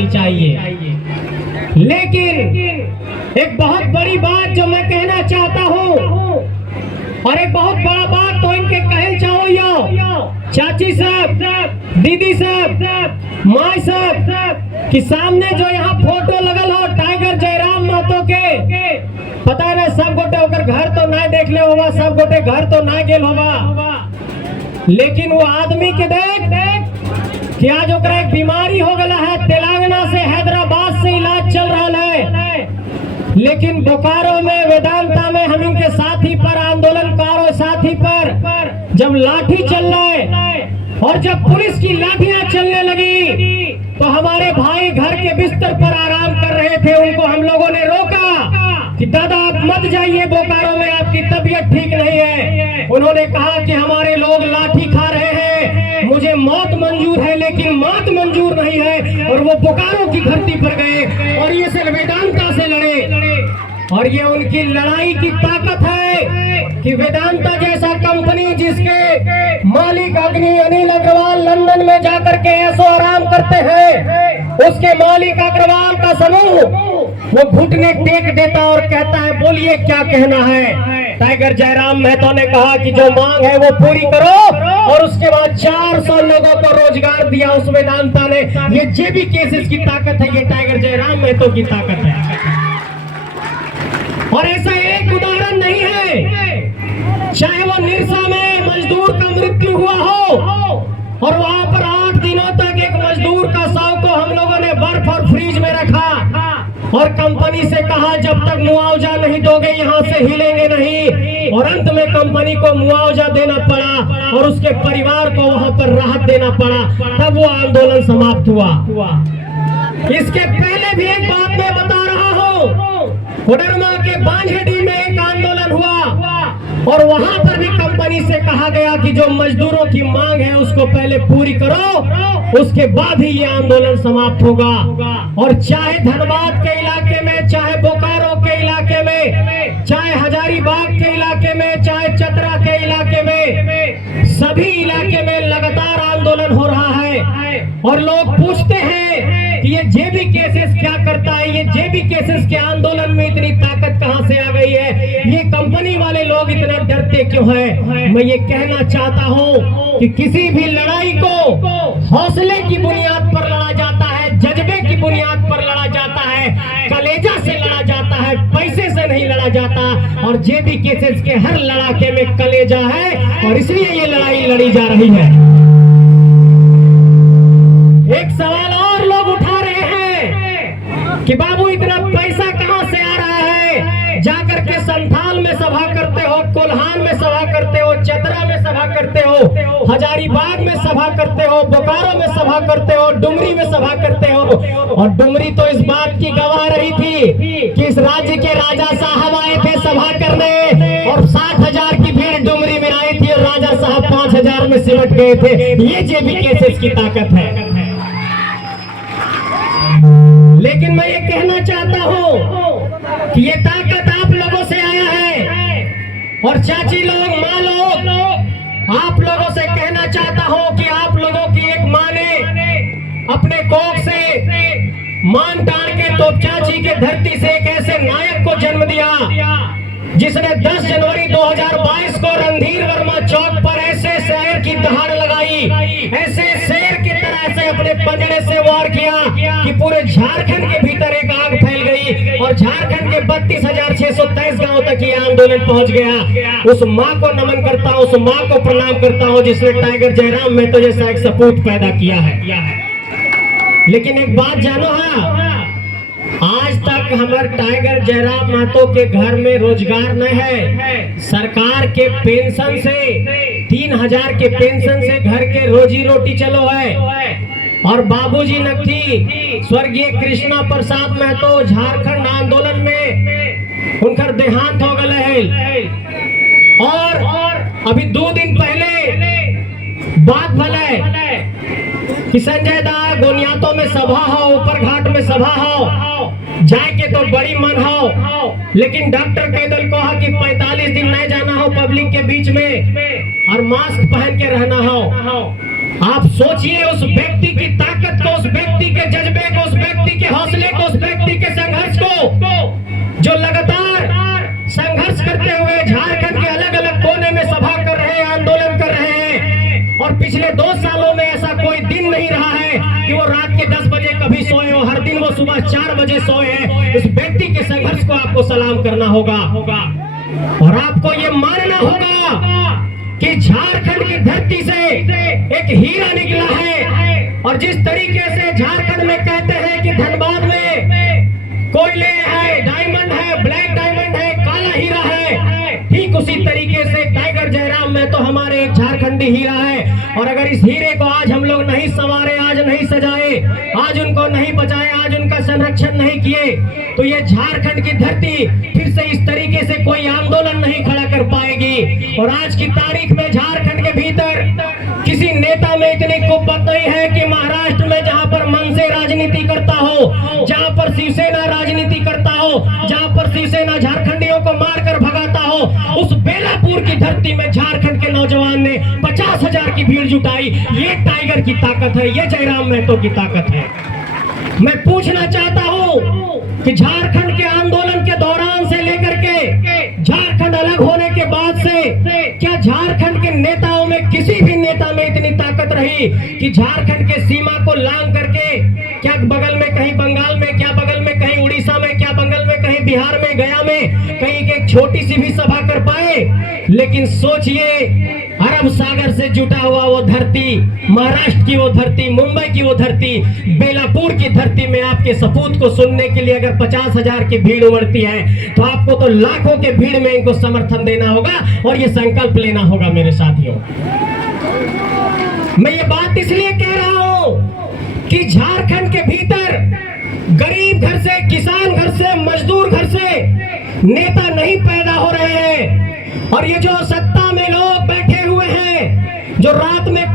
होनी चाहिए। लेकिन एक बहुत बड़ी बात जो मैं कहना चाहता हूँ, और एक बहुत बड़ा बात तो इनके कहल चाहो यो चाची साहब, दीदी साहब, माँ साहब कि सामने जो यहाँ फोटो लगल हो टाइगर जयराम महतो के, पता है ना सब गोटे ओकर घर तो ना देख ले होगा, सब गोटे घर तो ना गेल होगा, लेकिन वो आदमी के देख कि आज ओकरा एक बीमारी हो गया है, तेलंगाना से हैदराबाद से इलाज चल रहा है, लेकिन बोकारो में वेदांता में हम इनके साथी पर, आंदोलनकारों साथी पर जब लाठी चल रहा है और जब पुलिस की लाठियां चलने लगी तो हमारे भाई घर के बिस्तर पर आराम कर रहे थे, उनको हम लोगों ने रोका कि दादा आप मत जाइए, बोकारो में आपकी तबीयत ठीक नहीं है। उन्होंने कहा कि हमारे लोग लाठी खा रहे हैं, मुझे मौत मंजूर है लेकिन मौत मंजूर नहीं है, और वो बोकारो की धरती पर गए और ये सिर्फ वेदांता से लड़े। और ये उनकी लड़ाई की ताकत है कि वेदांता जैसा कंपनी जिसके मालिक अग्नि अनिल अग्रवाल लंदन में जाकर के ऐसो आराम करते हैं, उसके मालिक अग्रवाल का समूह वो घुटने टेक देता और कहता है बोलिए क्या कहना है। टाइगर जयराम महतो ने कहा कि जो मांग है वो पूरी करो, और उसके बाद 400 लोगों को रोजगार दिया उस वेदांता ने। ये जेबी केसेस की ताकत है, ये टाइगर जयराम महतो की ताकत है। और ऐसा एक उदाहरण नहीं है, चाहे वो निरसा में मजदूर का मृत्यु हुआ हो और वहां पर 8 दिनों तक एक मजदूर का शव को हम लोगों ने बर्फ और फ्रीज में रखा और कंपनी से कहा जब तक मुआवजा नहीं दोगे यहाँ से हिलेंगे नहीं, और अंत में कंपनी को मुआवजा देना पड़ा और उसके परिवार को वहां पर राहत देना पड़ा, तब वो आंदोलन समाप्त हुआ। इसके पहले भी एक बात मैं बता रहा हूँ, कोडरमा के बांझेडी में एक आंदोलन हुआ और वहां पर भी कंपनी से कहा गया कि जो मजदूरों की मांग है उसको पहले पूरी करो, उसके बाद ही ये आंदोलन समाप्त होगा। और चाहे धनबाद के इलाके में, चाहे बोकारो के इलाके में, चाहे हजारीबाग के इलाके में, चाहे चतरा के इलाके में, सभी इलाके में लगातार आंदोलन हो रहा है। और लोग पूछते हैं कि ये जेबी केसेस क्या करता है, ये जेबी केसेस के आंदोलन में इतनी ताकत कहां से आ गई है, ये कंपनी वाले लोग इतना डरते क्यों हैं। मैं ये कहना चाहता हूं कि किसी भी लड़ाई को हौसले की बुनियाद पर लड़ा जाता है, जज्बे की बुनियाद पर लड़ा जाता है, कलेजा से लड़ा जाता है, पैसे से नहीं लड़ा जाता। और जेबी केसेस के हर लड़ाके में कलेजा है और इसलिए ये लड़ाई लड़ी जा रही है। एक सवाल और लोग उठा रहे हैं कि बाबू इतना पैसा कहां से आ रहा है, जाकर के संथाल में सभा करते हो, कोल्हान में सभा करते हो, चतरा में सभा करते हो, हजारीबाग में सभा करते हो, बोकारो में सभा करते हो, डुमरी में सभा करते हो। और डुमरी तो इस बात की गवाह रही थी कि इस राज्य के राजा साहब आए थे सभा करने और 60,000 की भीड़ डुमरी में आई थी और राजा साहब 5,000 में सिमट गए थे। ये जेबी केसेस की ताकत है। लेकिन मैं ये कहना चाहता हूँ कि ये ताकत आप लोगों से आया है। और चाची लोग, माँ लोग, आप लोगों से कहना चाहता हूँ कि आप लोगों की एक माँ ने अपने कोख से मान टान के तोपचाची के धरती से एक ऐसे नायक को जन्म दिया जिसने 10 जनवरी 2022 को रणधीर वर्मा चौक पर ऐसे शेर की दहाड़ लगाई, ऐसे शेर की तरह से अपने पंजरे से वार किया कि पूरे झारखंड के भीतर एक आग फैल गई और झारखंड के 32,623 गांव तक ये आंदोलन पहुंच गया। उस माँ को नमन करता हूँ, उस माँ को प्रणाम करता हूँ जिसने टाइगर जयराम महतो जैसा एक सपूत पैदा किया है। लेकिन एक बात जानो है, आज तक हमारे टाइगर जयराम महतो के घर में रोजगार नहीं है। सरकार के पेंशन से 3,000 के पेंशन से घर के रोजी रोटी चलो है। और बाबूजी नक्की स्वर्गीय कृष्णा प्रसाद महतो झारखंड आंदोलन में उनका देहांत हो गया है। और अभी 2 दिन पहले बात भले कि संजय दा गोनियातो में सभा हो, ऊपर घाट में सभा हो, जाए के तो बड़ी मन हो, लेकिन डॉक्टर कैदल कहा कि 45 दिन नहीं जाना हो पब्लिक के बीच में और मास्क पहन के रहना हो। आप सोचिए उस व्यक्ति की ताकत को, उस व्यक्ति के जज्बे को, उस व्यक्ति जो लगातार संघर्ष करते हुए झारखंड के अलग अलग कोने में सभा कर रहे हैं, आंदोलन कर रहे हैं, और पिछले 2 सालों में ऐसा कोई दिन नहीं रहा है कि वो रात के 10 बजे कभी सोए हो, हर दिन वो सुबह 4 बजे सोए हैं। उस व्यक्ति के संघर्ष को आपको सलाम करना होगा और आपको ये मानना होगा कि झारखंड की धरती से एक हीरा निकला है। और जिस तरीके से झारखंड में कहते हैं कि धनबाद में कोयले है, डायमंड है, ब्लैक डायमंड है, काला हीरा है, ठीक उसी तरीके से टाइगर जयराम में तो हमारे एक झारखंडी हीरा है। और अगर इस हीरे को आज हम लोग नहीं संवारे, आज नहीं सजाए, आज उनको नहीं बचाए, आज उनका संरक्षण नहीं किए, तो ये झारखंड की धरती फिर से इस तरीके से कोई आंदोलन नहीं खड़ा कर पाएगी। और आज की तारीख में झारखंड के भीतर किसी नेता में इतनी कुव्वत नहीं है कि महाराष्ट्र में जहां पर मन से राजनीति करता हो, जहां पर शिवसेना राजनीति करता हो, जहां पर शिवसेना झारखंडियों को मारकर भगाता हो, उस बेलापुर की धरती में झारखंड के नौजवान ने 50,000 की भीड़ जुटाई। ये टाइगर की ताकत है, ये जयराम महतो की ताकत है। मैं पूछना चाहता हूं कि झारखंड के आंदोलन के दौरान से लेकर के झारखंड अलग होने के बाद से क्या झारखंड के नेताओं में, किसी भी नेता में इतनी ताकत रही कि झारखंड के सीमा को लांग करके, क्या बगल में कहीं बंगाल में, क्या बगल में कहीं उड़ीसा में, क्या बगल में कहीं बिहार में, गया में कहीं एक छोटी सी भी सभा कर पाए? लेकिन सोचिए, अरब सागर से जुटा हुआ वो धरती, महाराष्ट्र की वो धरती, मुंबई की वो धरती, बेलापुर की धरती में आपके सपूत को सुनने के लिए अगर 50,000 की भीड़ उमड़ती है, तो आपको तो लाखों के भीड़ में इनको समर्थन देना होगा और ये संकल्प लेना होगा। मेरे साथियों, मैं ये बात इसलिए कह रहा हूं कि झारखंड के भीतर गरीब घर से, किसान घर से, मजदूर घर से नेता नहीं पैदा हो रहे हैं। और ये जो सत्ता में लोग बैठे हुए हैं, जो रात में